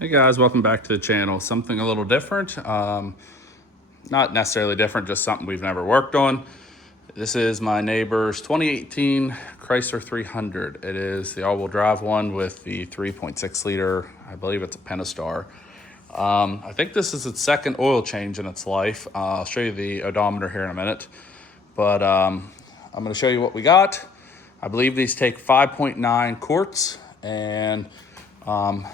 Hey guys, welcome back to the channel. Something a little different. Not necessarily different, just something we've never worked on. This is my neighbor's 2018 Chrysler 300. It is the all-wheel drive one with the 3.6 liter, I believe it's a Pentastar. I think this is its second oil change in its life. I'll show you the odometer here in a minute. But I'm going to show you what we got. I believe these take 5.9 quarts, and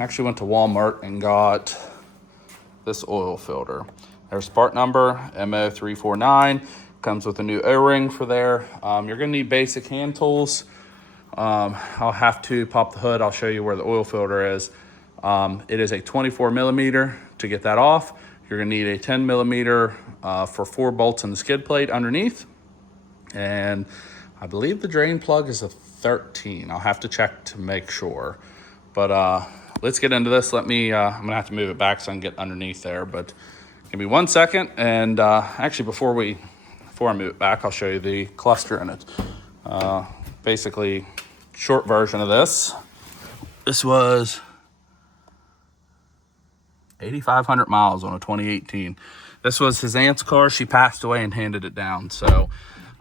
actually went to Walmart and got this oil filter. There's part number MO349. Comes with a new O-ring for there. You're gonna need basic hand tools. I'll have to pop the hood. I'll show you where the oil filter is. It is a 24 millimeter to get that off. You're gonna need a 10 millimeter for 4 bolts in the skid plate underneath. And I believe the drain plug is a 13. I'll have to check to make sure. But let's get into this. I'm gonna have to move it back so I can get underneath there, but give me 1 second. And actually before I move it back, I'll show you the cluster in it. Basically, short version of this. This was 8,500 miles on a 2018. This was his aunt's car. She passed away and handed it down. So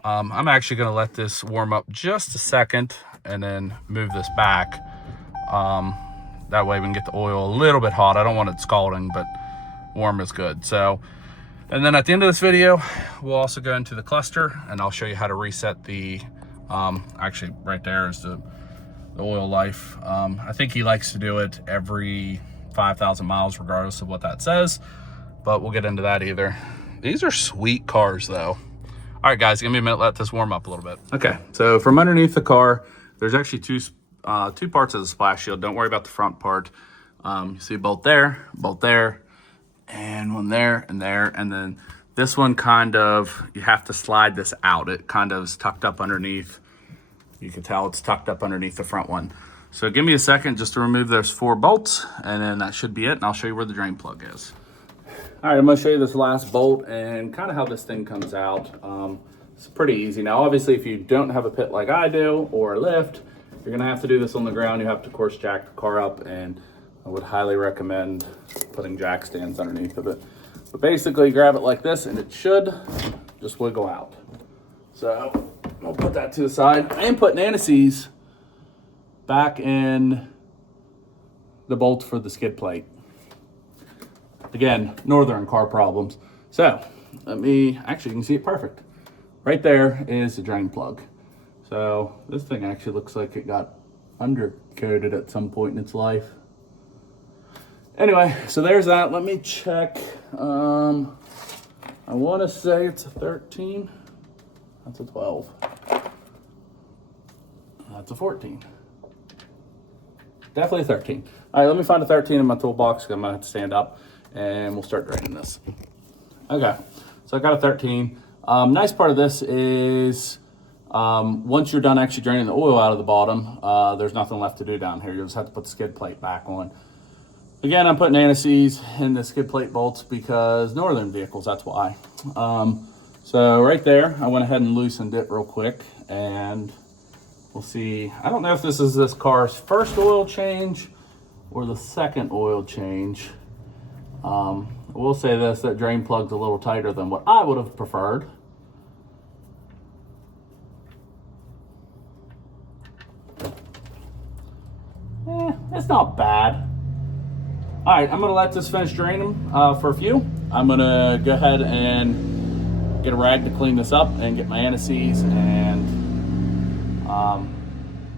I'm actually gonna let this warm up just a second and then move this back. That way we can get the oil a little bit hot. I don't want it scalding, but warm is good. So, and then at the end of this video, we'll also go into the cluster and I'll show you how to reset the, actually right there is the oil life. I think he likes to do it every 5,000 miles, regardless of what that says, but we'll get into that either. These are sweet cars though. All right, guys, give me a minute, let this warm up a little bit. Okay, so from underneath the car, there's actually two parts of the splash shield. Don't worry about the front part. You see a bolt there, and one there, and there. And then this one you have to slide this out. It kind of is tucked up underneath. You can tell it's tucked up underneath the front one. So give me a second just to remove those 4 bolts, and then that should be it. And I'll show you where the drain plug is. All right, I'm gonna show you this last bolt and kind of how this thing comes out. It's pretty easy. Now, obviously, if you don't have a pit like I do or a lift, you're gonna have to do this on the ground. You have to, of course, jack the car up, and I would highly recommend putting jack stands underneath of it. But basically, grab it like this, and it should just wiggle out. So I'll put that to the side. I am putting anti-seize back in the bolts for the skid plate. Again, northern car problems. So actually, you can see it perfect. Right there is the drain plug. So this thing actually looks like it got undercoated at some point in its life. Anyway, so there's that. Let me check. I want to say it's a 13. That's a 12. That's a 14. Definitely a 13. All right, let me find a 13 in my toolbox because I'm going to have to stand up and we'll start draining this. Okay, so I got a 13. Nice part of this is once you're done actually draining the oil out of the bottom, there's nothing left to do down here. You'll just have to put the skid plate back on. Again, I'm putting anti-seize in the skid plate bolts because northern vehicles, that's why. So right there, I went ahead and loosened it real quick, and we'll see. I don't know if this is this car's first oil change or the second oil change. We'll say this, that drain plug's a little tighter than what I would have preferred. It's not bad. All right, I'm gonna let this finish draining for a few. I'm gonna go ahead and get a rag to clean this up and get my anti-seize, and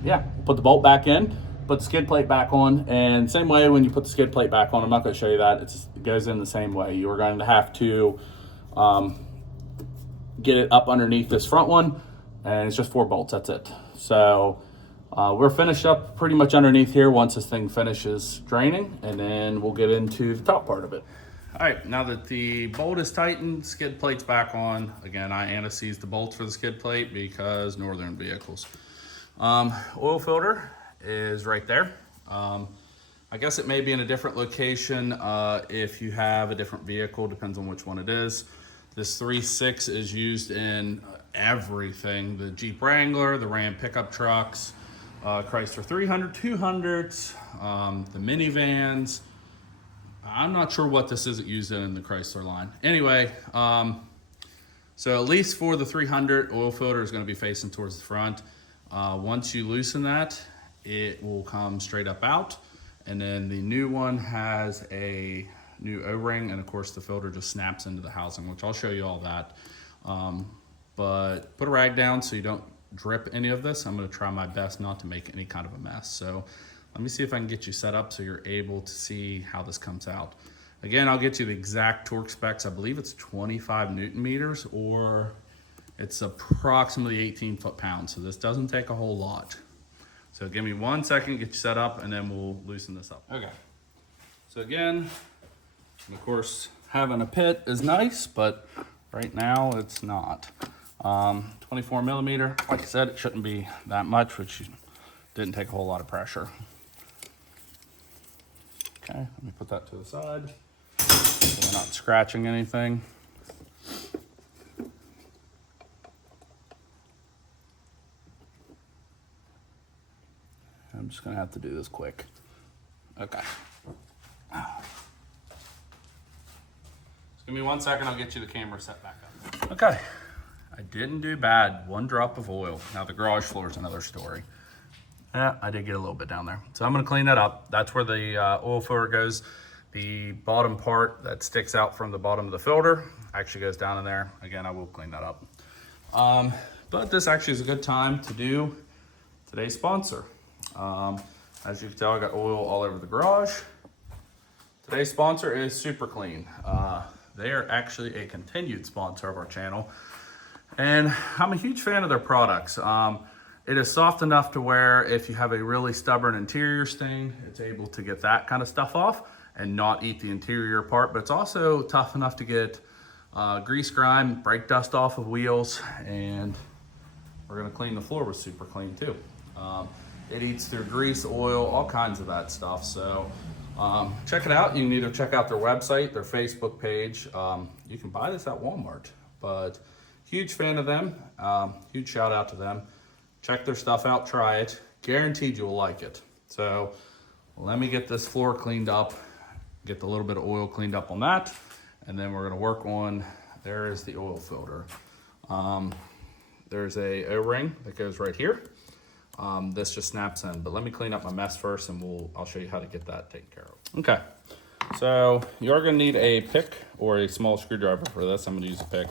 yeah, put the bolt back in, put the skid plate back on, and same way when you put the skid plate back on, I'm not gonna show you that, it goes in the same way. You are going to have to get it up underneath this front one, and it's just 4 bolts, that's it. So we're finished up pretty much underneath here once this thing finishes draining, and then we'll get into the top part of it. All right, now that the bolt is tightened, skid plate's back on. Again, I anti-seized the bolts for the skid plate because northern vehicles. Oil filter is right there. I guess it may be in a different location if you have a different vehicle, depends on which one it is. This 3.6 is used in everything, the Jeep Wrangler, the Ram pickup trucks, Chrysler 300, 200s, the minivans, I'm not sure what this is used in the Chrysler line. Anyway, so at least for the 300, oil filter is going to be facing towards the front. Once you loosen that, it will come straight up out. And then the new one has a new O-ring, and of course the filter just snaps into the housing, which I'll show you all that. But put a rag down so you don't drip any of this. I'm going to try my best not to make any kind of a mess. So let me see if I can get you set up so you're able to see how this comes out. Again, I'll get you the exact torque specs. I believe it's 25 Newton meters, or it's approximately 18 foot-pounds. So this doesn't take a whole lot. So give me 1 second, get you set up, and then we'll loosen this up. Okay. So again, of course, having a pit is nice, but right now it's not. 24 millimeter, like I said, it shouldn't be that much, which didn't take a whole lot of pressure. Okay, let me put that to the side so we're not scratching anything. I'm just gonna have to do this quick. Okay. Just give me 1 second, I'll get you the camera set back up. Okay, I didn't do bad. 1 drop of oil. Now the garage floor is another story. Yeah, I did get a little bit down there. So I'm gonna clean that up. That's where the oil filter goes. The bottom part that sticks out from the bottom of the filter actually goes down in there. Again, I will clean that up. But this actually is a good time to do today's sponsor. As you can tell, I got oil all over the garage. Today's sponsor is Super Clean. They are actually a continued sponsor of our channel, and I'm a huge fan of their products. It is soft enough to where if you have a really stubborn interior stain, it's able to get that kind of stuff off and not eat the interior part, but it's also tough enough to get grease, grime, brake dust off of wheels, and we're gonna clean the floor with Super Clean too. It eats through grease, oil, all kinds of that stuff. So check it out. You can either check out their website, their Facebook page. You can buy this at Walmart, but huge fan of them. Huge shout out to them. Check their stuff out, try it. Guaranteed you'll like it. So let me get this floor cleaned up, get the little bit of oil cleaned up on that, and then we're gonna work on, there is the oil filter. There's a O-ring that goes right here. This just snaps in, but let me clean up my mess first and I'll show you how to get that taken care of. Okay, so you're gonna need a pick or a small screwdriver for this. I'm gonna use a pick.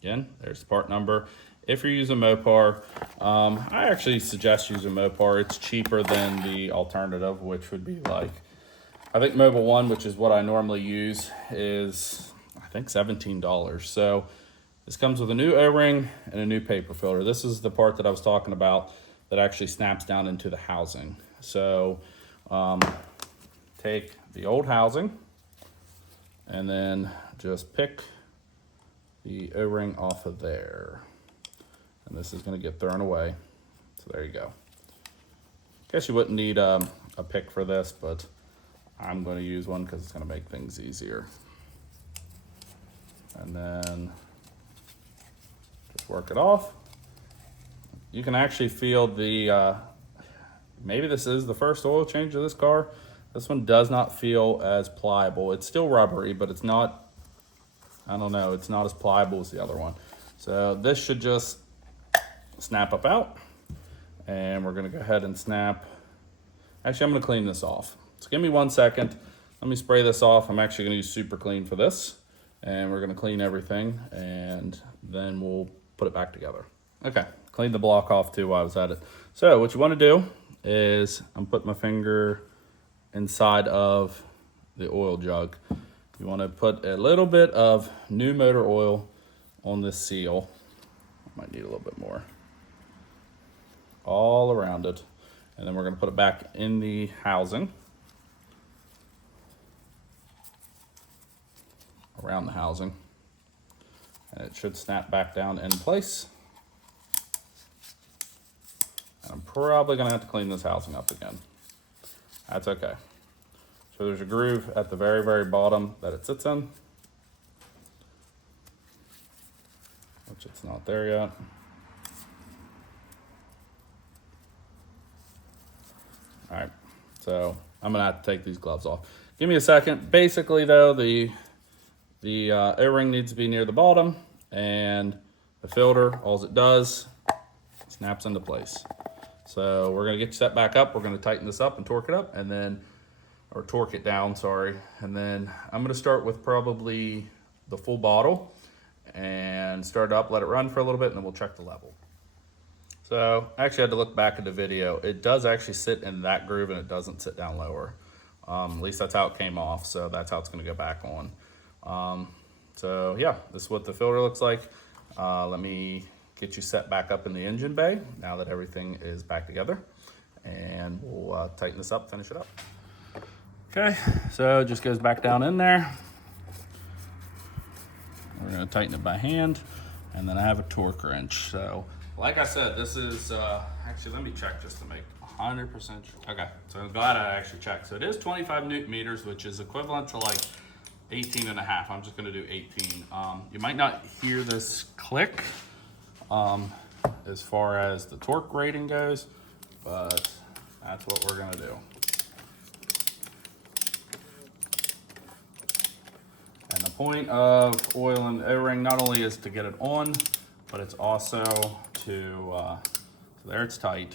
Again, there's the part number. If you're using Mopar, I actually suggest using Mopar. It's cheaper than the alternative, which would be like, I think Mobil 1, which is what I normally use, is I think $17. So this comes with a new O-ring and a new paper filter. This is the part that I was talking about that actually snaps down into the housing. So take the old housing and then just pick the O-ring off of there. And this is gonna get thrown away. So there you go. Guess you wouldn't need a pick for this, but I'm gonna use one because it's gonna make things easier. And then just work it off. You can actually feel the, maybe this is the first oil change of this car. This one does not feel as pliable. It's still rubbery, but it's not, I don't know, it's not as pliable as the other one. So this should just snap up out, and we're gonna go ahead and snap. Actually, I'm gonna clean this off. So give me 1 second. Let me spray this off. I'm actually gonna use Super Clean for this, and we're gonna clean everything, and then we'll put it back together. Okay, clean the block off too while I was at it. So what you wanna do is, I'm putting my finger inside of the oil jug. You wanna put a little bit of new motor oil on this seal. I might need a little bit more. All around it. And then we're gonna put it back in the housing. Around the housing. And it should snap back down in place. And I'm probably gonna have to clean this housing up again. That's okay. So there's a groove at the very, very bottom that it sits in, which it's not there yet. All right, so I'm gonna have to take these gloves off. Give me a second. Basically though, the O-ring needs to be near the bottom, and the filter, all it does, snaps into place. So we're gonna get you set back up. We're gonna tighten this up and torque it up, and then, or torque it down, sorry. And then I'm gonna start with probably the full bottle and start it up, let it run for a little bit, and then we'll check the level. So I actually had to look back at the video. It does actually sit in that groove and it doesn't sit down lower. At least that's how it came off. So that's how it's gonna go back on. So yeah, this is what the filter looks like. Let me get you set back up in the engine bay now that everything is back together, and we'll tighten this up, finish it up. Okay, so it just goes back down in there. We're gonna tighten it by hand, and then I have a torque wrench. So like I said, this is, actually let me check just to make 100% sure. Okay, so I'm glad I actually checked. So it is 25 Newton meters, which is equivalent to like 18 and a half. I'm just gonna do 18. You might not hear this click as far as the torque rating goes, but that's what we're gonna do. And the point of oil and O-ring not only is to get it on, but it's also to, so there it's tight.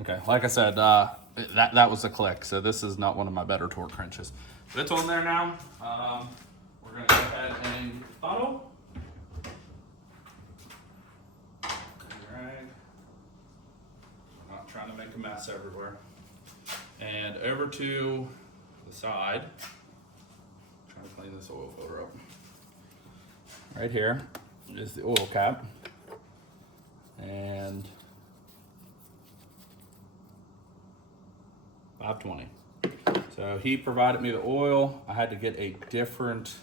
Okay, like I said, that was a click, so this is not one of my better torque wrenches. But it's on there now. We're gonna go ahead and funnel. Alright. I'm not trying to make a mess everywhere. And over to the side. Trying to clean this oil filter up. Right here is the oil cap. And 520. So he provided me the oil. I had to get a different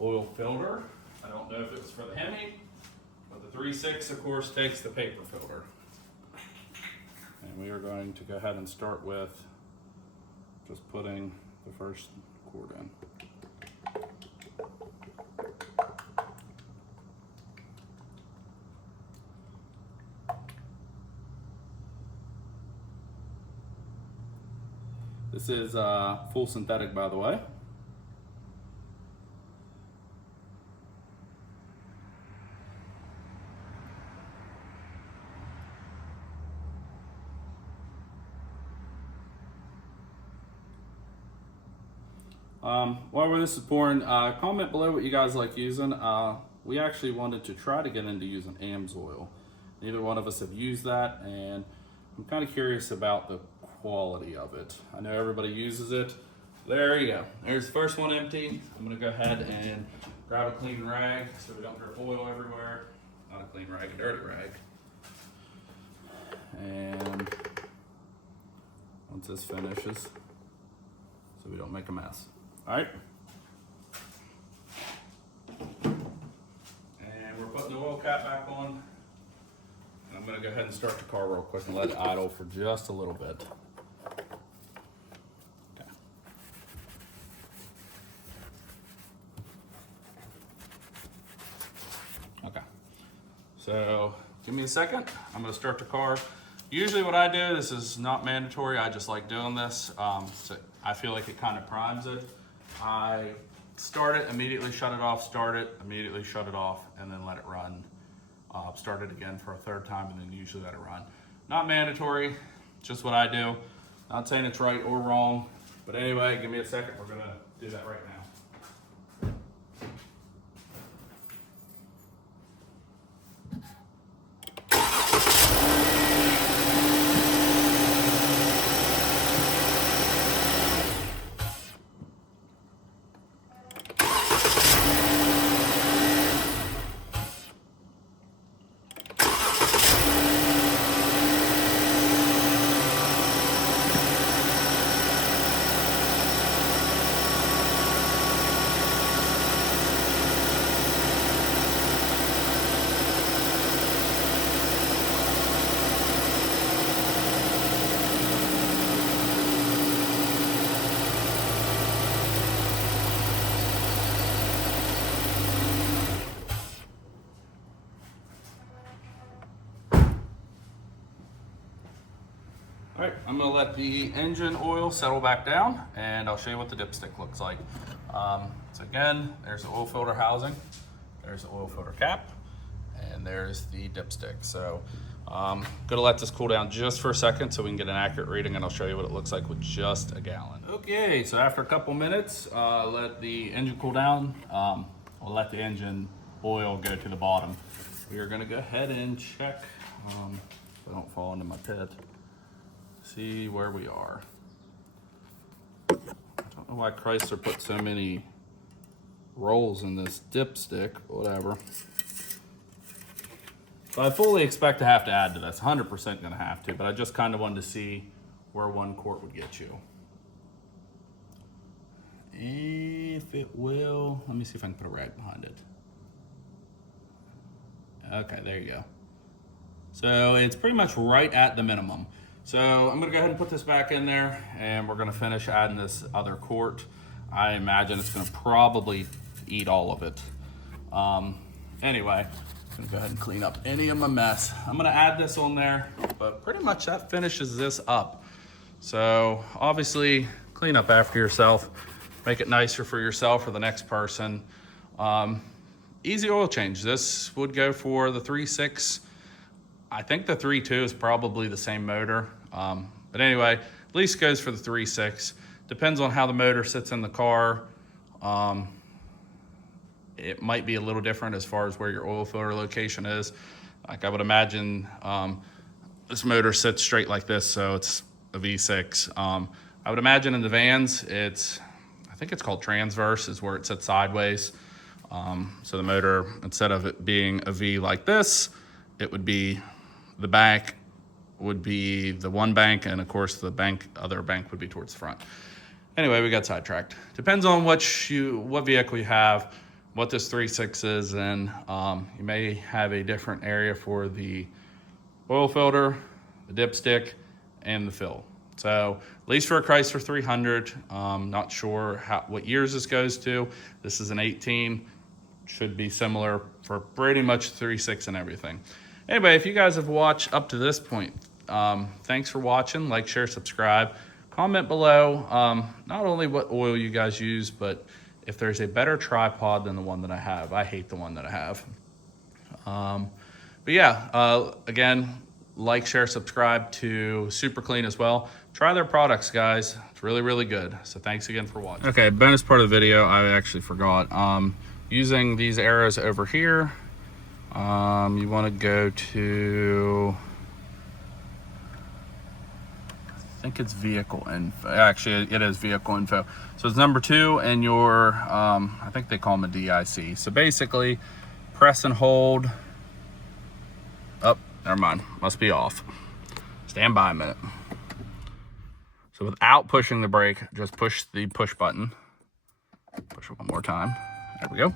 oil filter. I don't know if it was for the Hemi, but the 3.6 of course takes the paper filter. And we are going to go ahead and start with just putting the first cord in. This is full synthetic, by the way. While this is pouring, comment below what you guys like using. We actually wanted to try to get into using AMSOIL. Neither one of us have used that, and I'm kind of curious about the quality of it. I know everybody uses it. There you go. There's the first one empty. I'm gonna go ahead and grab a clean rag so we don't drip oil everywhere. Not a clean rag, a dirty rag. And once this finishes, so we don't make a mess. All right. And we're putting the oil cap back on. And I'm gonna go ahead and start the car real quick and let it idle for just a little bit. Okay, so give me a second. I'm gonna start the car. Usually what I do, this is not mandatory, I just like doing this. So I feel like it kind of primes it. I start it, immediately shut it off, start it, immediately shut it off, and then let it run. Start it again for a third time, and then usually let it run. Not mandatory, just what I do. Not saying it's right or wrong, but anyway, give me a second. We're gonna do that right now. All right, I'm gonna let the engine oil settle back down and I'll show you what the dipstick looks like. So again, there's the oil filter housing, there's the oil filter cap, and there's the dipstick. So gonna let this cool down just for a second so we can get an accurate reading, and I'll show you what it looks like with just a gallon. Okay, so after a couple minutes, let the engine cool down. We'll let the engine oil go to the bottom. We are gonna go ahead and check, so I don't fall into my pit. See where we are. I don't know why Chrysler put so many rolls in this dipstick, but whatever. So I fully expect to have to add to this, 100% gonna have to, but I just kind of wanted to see where 1 quart would get you. If it will, let me see if I can put a rag behind it. Okay, there you go. So it's pretty much right at the minimum. So I'm gonna go ahead and put this back in there, and we're gonna finish adding this other quart. I imagine it's gonna probably eat all of it. Anyway, I'm gonna go ahead and clean up any of my mess. I'm gonna add this on there, but pretty much that finishes this up. So obviously, clean up after yourself, make it nicer for yourself or the next person. Easy oil change. This would go for the 3.6. I think the 3.2 is probably the same motor. But anyway, at least goes for the 3.6. Depends on how the motor sits in the car. It might be a little different as far as where your oil filter location is. Like I would imagine this motor sits straight like this, so it's a V6. I would imagine in the vans, I think it's called transverse, is where it sits sideways. So the motor, instead of it being a V like this, it would be the back would be the one bank, and of course the other bank would be towards the front. Anyway, we got sidetracked. Depends on what vehicle you have, what this 3.6 is, and you may have a different area for the oil filter, the dipstick, and the fill. So at least for a Chrysler 300, not sure what years this goes to. This is an 18, should be similar for pretty much 3.6 and everything. Anyway, if you guys have watched up to this point, thanks for watching. Like, share, subscribe. Comment below not only what oil you guys use, but if there's a better tripod than the one that I have. I hate the one that I have. But yeah, again, like, share, subscribe to Super Clean as well. Try their products, guys. It's really, really good. So thanks again for watching. Okay, bonus part of the video, I actually forgot. Using these arrows over here, you want to go to, I think it's vehicle info. Actually, it is vehicle info. So it's number 2 and your, I think they call them a DIC. So basically, press and hold. Oh, never mind, must be off. Stand by a minute. So without pushing the brake, just push the push button. Push it one more time. There we go.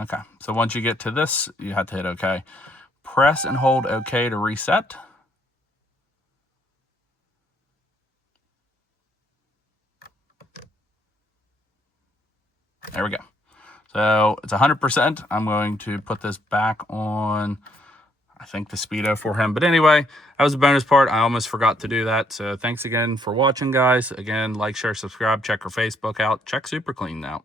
Okay, so once you get to this, you have to hit OK. Press and hold OK to reset. There we go. So it's 100%. I'm going to put this back on, I think, the speedo for him. But anyway, that was a bonus part. I almost forgot to do that. So thanks again for watching, guys. Again, like, share, subscribe. Check our Facebook out. Check Super Clean out.